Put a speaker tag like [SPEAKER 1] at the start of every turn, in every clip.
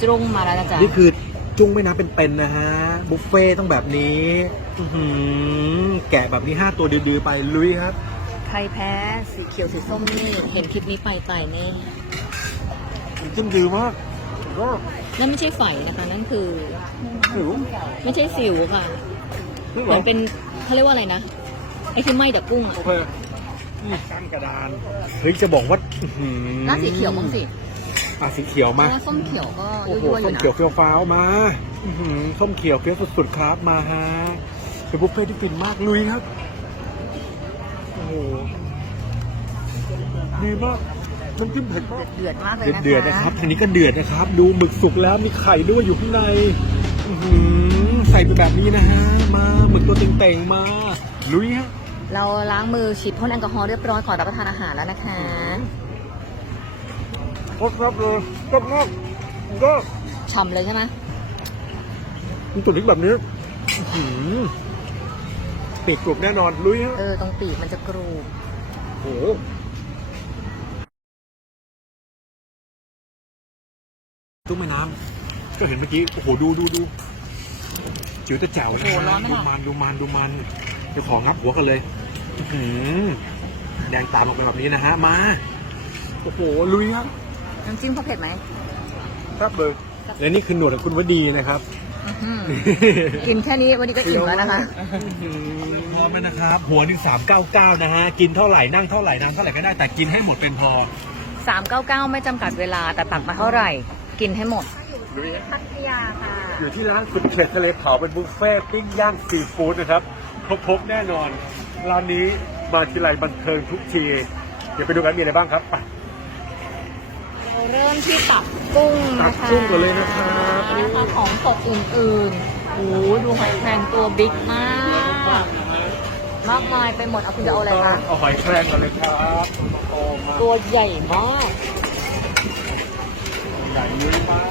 [SPEAKER 1] จุ้งมาแล้วนะจ๊ะ
[SPEAKER 2] นี่คือจุ้งไม่นับเป็นๆนะฮะ บุฟเฟ่ต้องแบบนี้อื้อหือแกะแบบนี้ห้าตัวดื้อๆไปลุยครับ
[SPEAKER 1] ใครแพ้สีเขียวสีส้มนี่เห็นคลิปนี้ไปไต่แน่
[SPEAKER 2] จิ้มดื้อมากก็
[SPEAKER 1] นั่นไม่ใช่ไฝนะคะ นั่นคือ
[SPEAKER 2] หิว
[SPEAKER 1] ไม่ใช่สิวค่ะ
[SPEAKER 2] นี่
[SPEAKER 1] เห
[SPEAKER 2] เหร
[SPEAKER 1] มื
[SPEAKER 2] อ
[SPEAKER 1] อนเป็นเขาเรียกว่าอะไรนะไอ้ที่ไหม้แต่กุ้งอะ
[SPEAKER 2] โอเคนี่ตั้งกระดานเฮ้ยจะบอกว่าอื้อหือ
[SPEAKER 1] หน้าสีเขียวบ้างสิ
[SPEAKER 2] อะสีเขียว
[SPEAKER 1] เพ
[SPEAKER 2] มา
[SPEAKER 1] ราะว่าส้มเขียวก็
[SPEAKER 2] โอ้โห
[SPEAKER 1] ยั่วๆอ
[SPEAKER 2] ส้
[SPEAKER 1] ยู่
[SPEAKER 2] ม
[SPEAKER 1] นะ
[SPEAKER 2] เขียวเฟี้ยวฟ้าวมาอื้อหือส้มเขียวเฟี้ยวสุดๆครับมาฮะเป็นบุฟเฟ่ที่ฟินมากลุยครับโอ้โหดีมากน้ำจิ้มเผ็ดมาก
[SPEAKER 1] เดือดมากเลยนะคะ
[SPEAKER 2] เดือดๆนะครับทางนี้ก็เดือดนะครับ ดูหมึกสุกแล้วมีไข่ด้วยอยู่ข้างในอื้อหือใส่ไปแบบนี้นะฮะมาหมึกตัวเต่งๆมาลุยฮะ
[SPEAKER 1] เราล้างมือฉีดพ่นแอลกอฮอล์เรียบร้อยก่อนรับประทานอาหารแล้วนะคะ
[SPEAKER 2] โคตรครับเลยก็มากก็
[SPEAKER 1] ฉ่ำเลยใช่ไหม
[SPEAKER 2] มีตัวนี้แบบนี้อื้อหือปีกกรุบแน่นอนลุยฮะ
[SPEAKER 1] เออตรงปีกมันจะกรูบ
[SPEAKER 2] โอ้โหตุ้มแม่น้ำก็เห็นเมื่อกี้โอ้โหดูดูดูจิ๋วจะแจ๋วนะดูมันดูมันดูมันเดี๋ยวของงับหัวกันเลยอื้อหือแดงตามออกไปแบบนี้นะฮะมา โอ้โหลุยครับ
[SPEAKER 1] น้ำจิ้มเขาเผ็ดไหม
[SPEAKER 2] ครับเลยและนี่คือหนวดของคุณวดีนะครับ
[SPEAKER 1] อื้อหือกินแค่นี้วันนี้ก็อิ่มแล้วนะคะ
[SPEAKER 2] พร้อมไหมนะครับ หัวหนึ่งสามเก้าเก้านะฮะ กินเท่าไหร่นั่งเท่าไหร่นั่งเท่าไหร่ก็ได้แต่กินให้หมดเป็นพอ
[SPEAKER 1] 399ไม่จำกัดเวลาแต่ตักมาเท่าไหร่ กินให้หมด
[SPEAKER 2] ลุย
[SPEAKER 1] พัทยาค่ะ
[SPEAKER 2] อยู่ที่ร้านคุณเขตทะเลเผาเป็นบุฟเฟ่ต์ปิ้งย่างซีฟู้ดนะครับ ครบครบแน่นอน ร้านนี้มาทีไรบันเทิงทุกที เดี๋ยวไปดูกันมีอะไรบ้างครับไป
[SPEAKER 1] เราเริ่มที่ตับกุ้งนะคะ
[SPEAKER 2] ตับกุ้งก่อนเลยนะครับ
[SPEAKER 1] นะคะของสดอื่นๆโอ้โหดูหอยแครงตัวบิ๊กมาก มากมายไปหมดเอาคุณจะเอาอะไรคะ
[SPEAKER 2] เอาหอยแครงก่อนเลยครับตัวโตๆมา
[SPEAKER 1] ตัวใหญ่มาก
[SPEAKER 2] ใหญ่ลุยมาก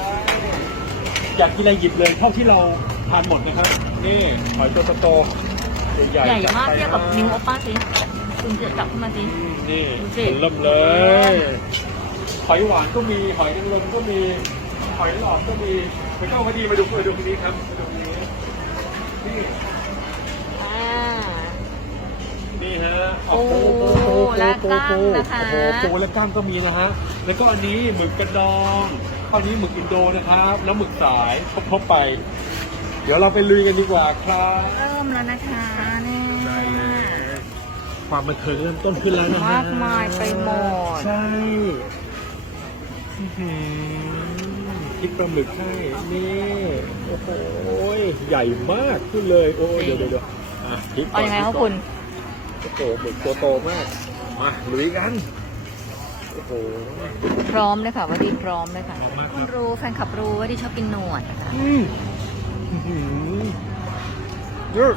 [SPEAKER 2] อยากกินอะไรหยิบเลยเท่าที่เราทานหมดนะครับ นี่หอยตัวโตๆใหญ่ๆ
[SPEAKER 1] ใหญ่มาก
[SPEAKER 2] จัดไป
[SPEAKER 1] เทียบกับนิ้วโอป้าสิ คุณจะจับขึ้นมาสิ
[SPEAKER 2] อืมนี่
[SPEAKER 1] ดูสิ
[SPEAKER 2] เริ่มเลยห อยหวานก็มีหอยนางรมก็มีหอยหลอดก็มีแล้วก็พอดีมาดูมาดูคนนี้ครับมาดูนนี้นี่
[SPEAKER 1] อ่า
[SPEAKER 2] นี่ฮะ
[SPEAKER 1] โอ้และกล้างนะคะ
[SPEAKER 2] โอ้โหปูและกล้างก็มีนะฮะแล้วก็อันนี้หมึกกระดองข้าวนี้หมึกอินโดนะครับแล้วหมึกสายครบๆไป เดี๋ยวเราไปลุยกันดีกว่าครับ
[SPEAKER 1] เริ่มแล้วนะคะนี่
[SPEAKER 2] ได้เลย ความบันเทิงเริ่มต้นขึ้นแล้วนะฮะ
[SPEAKER 1] มากมายไปหมด
[SPEAKER 2] ใช่ พริกปลาหมึกให้นี่โอ้โหใหญ่มากขึ้นเลยโอ้ยเดี๋ยวเดี๋ยวเดี๋ยวอะพริกก่
[SPEAKER 1] เอา
[SPEAKER 2] อน
[SPEAKER 1] ยังไง
[SPEAKER 2] พริ
[SPEAKER 1] คะ
[SPEAKER 2] กก่
[SPEAKER 1] คุ
[SPEAKER 2] อน
[SPEAKER 1] ณ
[SPEAKER 2] โอ้โหหมึกตัวโตมากมาลุยกันโอ้โห
[SPEAKER 1] พร้อมเลยค่ะว่าดีพร้อมเลยค่ะ
[SPEAKER 2] พร้อมมากครับ
[SPEAKER 1] คุณรู้แฟนคลับรู้ว่าดีชอบกินหนวดนะคะ
[SPEAKER 2] อืมอื้อหือเยอะ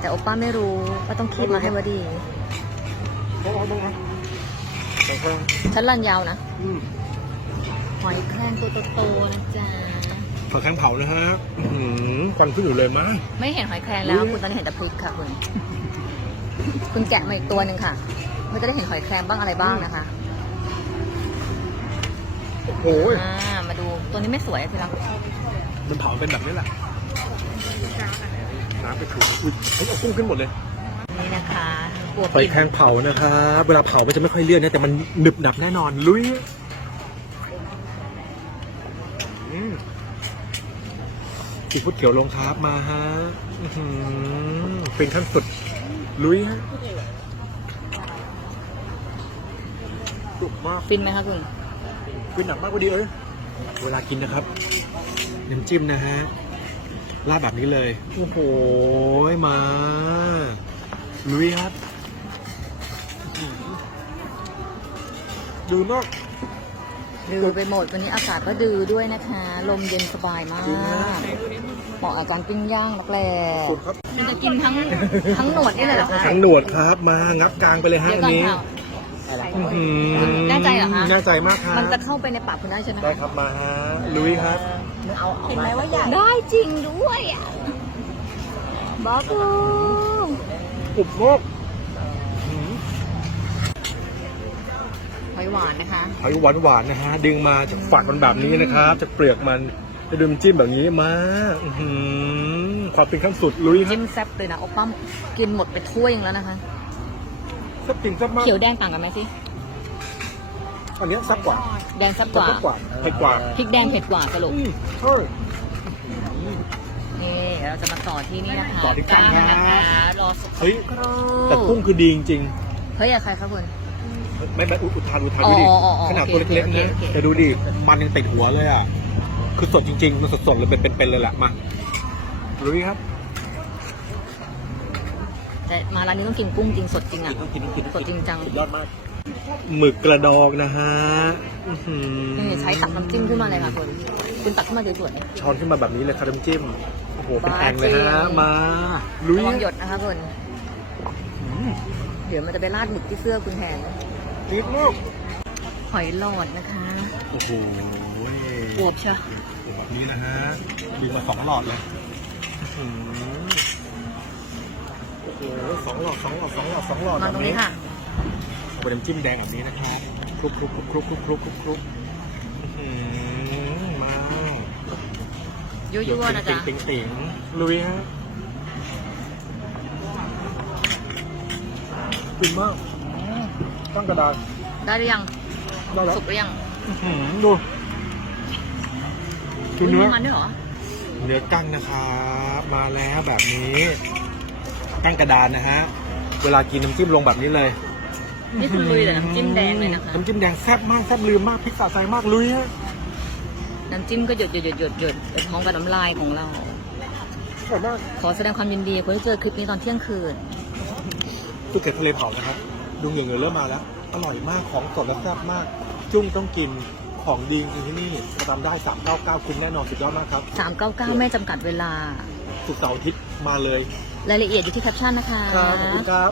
[SPEAKER 1] แต่โอป้าไม่รู้ว่าต้องคีบมาให้วดี
[SPEAKER 2] เอาเอาเอาเอาเอา
[SPEAKER 1] ฉันรันยาวนะ
[SPEAKER 2] อืม
[SPEAKER 1] ห อยแครงตัวโตๆนะจ๊ะ
[SPEAKER 2] ผักแข้งเผานะฮะอื้อหือควันขึ้นอยู่เลยมั้ย
[SPEAKER 1] ไม่เห็นหอยแครงแล้ว
[SPEAKER 2] อุ๊ย
[SPEAKER 1] คุณตอนนี้เห็นแต่พริกค่ะคุณ คุณแกะมาอีกตัวหนึ่งค่ะมันจะได้เห็นหอยแครงบ้างอะไรบ้างนะคะ
[SPEAKER 2] โอ้โห
[SPEAKER 1] อ่ามาดูตัวนี้ไม่สวยอะพี่รัก
[SPEAKER 2] มันเผาเป็นแบบนี้แหละน้ำไปถูอุ้ยเฮ้ยเอากุ้งขึ้นหมดเลย
[SPEAKER 1] นี่นะคะกัว
[SPEAKER 2] หอย
[SPEAKER 1] ปิ่น
[SPEAKER 2] แครงเผานะครับ เวลาเผามันจะไม่ค่อยเลื่อนนะแต่มันหนึบหนับแน่นอนลุย อืมสีฟุตเขียวลงครับมาฮะเป็นขั้นสุด ลุยฮะสุกมาก
[SPEAKER 1] ฟินไหมคะคุณ
[SPEAKER 2] เป็นหนักมากพอดีเอ้ยเวลากินนะครับน้ำจิ้มนะฮะราดแบบนี้เลย โอ้โห มา ลุยครับดูนอก
[SPEAKER 1] ดือไปหมดวันนี้อากาศก็ดือด้วยนะคะ ลมเย็นสบายมาก
[SPEAKER 2] จริงนะ
[SPEAKER 1] เหมาะอาจารย์ปิ้งย่างนักแล
[SPEAKER 2] สุดครับ
[SPEAKER 1] มันจะกินทั้งทั้งหนวดนี่เลยเหรอคะ
[SPEAKER 2] ทั้งหนวดครับมางับกลางไปเลยฮะ
[SPEAKER 1] เดี๋ยว
[SPEAKER 2] อัน
[SPEAKER 1] ก่อน
[SPEAKER 2] นี้
[SPEAKER 1] ค่ะ
[SPEAKER 2] อื้อหือ
[SPEAKER 1] แน่ใจเหรอคะ
[SPEAKER 2] แน่ใจมากครับ
[SPEAKER 1] มันจะเข้าไปในปากคุณได้ใช่ไหม
[SPEAKER 2] ได้ครับมาฮะลุยครับ
[SPEAKER 1] เห็นไหมว่าอยากได้จริงด้วยอะบอกกู
[SPEAKER 2] อุบมากอื้อ หือ
[SPEAKER 1] หอยอยหวานนะคะ
[SPEAKER 2] หอยหวานหวานๆนะฮะดึงมาจากฝักมันแบบนี้นะครับจากเปลือกมันจะดูมันจิ้มแบบนี้มากอื้อหือความเป็นขั้นสุดลุยครับ
[SPEAKER 1] จิ้มแซ่บเลยนะโอป้ากินหมดไปถ้วยหนึงแล้วนะคะ
[SPEAKER 2] แซ่บจริงแซ่บมาก
[SPEAKER 1] เขียวแดงต่างกันไหมสิ
[SPEAKER 2] อันเนี้ยแซ่บกว่า
[SPEAKER 1] แดงแซ่บกว่า
[SPEAKER 2] แซ่บกว่าเผ็ดกว่า
[SPEAKER 1] พริกแดงเผ็ดกว่าสรุป
[SPEAKER 2] อืมใช่
[SPEAKER 1] นี่เราจะมาต่อที่นี่นะคะ
[SPEAKER 2] ต่อที่กั้งนะ
[SPEAKER 1] นะคะรอสัก
[SPEAKER 2] เฮ้ย
[SPEAKER 1] ครู่
[SPEAKER 2] แต่กุ้งคือดีจริง
[SPEAKER 1] เฮ้ยอะใครครับคุณ
[SPEAKER 2] ๆ ไม่ไม่อุทานอุทาน
[SPEAKER 1] อ๋อ
[SPEAKER 2] ดูดิ
[SPEAKER 1] อ๋ออ๋อ
[SPEAKER 2] ขนาดตัวเล็กๆ
[SPEAKER 1] โอเค
[SPEAKER 2] นะ
[SPEAKER 1] โอเค
[SPEAKER 2] แต่ดูดิ มันยังติดหัวเลยอะ คือสดจริงๆ มันสดๆเลยเป็นเป็นๆเลยแหละมาลุยครับ
[SPEAKER 1] แต่มาร้านนี้ต้องกินกุ้งจริงสดจริงอะ
[SPEAKER 2] ต้องกินต้องกิน
[SPEAKER 1] สดจริงจัง
[SPEAKER 2] สุดยอดมาก หมึกกระดองนะฮะอื้อหือ
[SPEAKER 1] นี่ใช้ตักน้ำจิ้มขึ้นมาเลยค่ะคุณคุณตักขึ้นมาสวย
[SPEAKER 2] ช้อนขึ้นมาแบบนี้เลยครับน้ำจิ้ม โอ้โห เป็น
[SPEAKER 1] บ้า
[SPEAKER 2] แองเลย
[SPEAKER 1] จริ
[SPEAKER 2] ฮะ
[SPEAKER 1] ง
[SPEAKER 2] มา ลุ
[SPEAKER 1] ๆ
[SPEAKER 2] ย
[SPEAKER 1] ระวังหยดนะคะคุณ
[SPEAKER 2] อืม
[SPEAKER 1] เดี๋ยวมันจะไปราดหมึกที่เสื้อคุณแทน
[SPEAKER 2] นิดลูก
[SPEAKER 1] หอยหลอดนะคะ
[SPEAKER 2] โอ้โห
[SPEAKER 1] อวบเชียว
[SPEAKER 2] แบบนี้นะฮะดีมาสองหลอดเลยอื้อหือโอ้โหสองหลอดสองหลอดสองหลอดสองหลอด
[SPEAKER 1] มาตรงนี้ค่ะ
[SPEAKER 2] เป็นน้ำจิ้มแดงแบบนี้นะครับคลุกคลุกคลุกคลุกคลุกคลุกคลุกคลุกอื้อหือมา
[SPEAKER 1] ยั่วๆนะจ๊ะ
[SPEAKER 2] ติ๋งๆติ๋งๆลุยฮะกินมาก ตั้งกระดาษ
[SPEAKER 1] ได้หรือยัง
[SPEAKER 2] ได้แล้ว
[SPEAKER 1] สุกหรือยัง
[SPEAKER 2] อื้อหือดูดูเนื้อ
[SPEAKER 1] มีมันด้วยเหรอ
[SPEAKER 2] เนื้อกั้งนะครับมาแล้วแบบนี้กั้งกระดานนะฮะเวลากินน้ำจิ้มลงแบบนี้เลย
[SPEAKER 1] นี่คือลุยแต่น้ำจิ้มแดงเลยนะคะ
[SPEAKER 2] น้ำจิ้มแดงแซ่บมากแซ่บลืมมากพริกสะใจมากลุยฮะ
[SPEAKER 1] น้ำจิ้มก็หยดหยดหยดหยดหยดไปพร้อมกับน้ำลายของเรา
[SPEAKER 2] อร่อยมาก
[SPEAKER 1] ขอแสดงความยินดีกับคนที่เจอคลิปนี้ตอนเที่ยงคืน
[SPEAKER 2] ซุปเผ็ดทะเลเผานะครับ ดูเหงื่อๆเริ่มมาแล้ว อร่อยมากของสดและแซ่บมาก จุ้งต้องกินของดีจริงๆที่นี่ประจำได้ 399 คุ้มแน่นอนสุดยอดมากครับ
[SPEAKER 1] 399 ไม่จำกัดเวลา
[SPEAKER 2] สุกร์เสาร์อาทิตย์มาเลย
[SPEAKER 1] รายละเอียดอยู่ที่แคปชั่นนะคะ
[SPEAKER 2] ครับ ขอบคุณครับ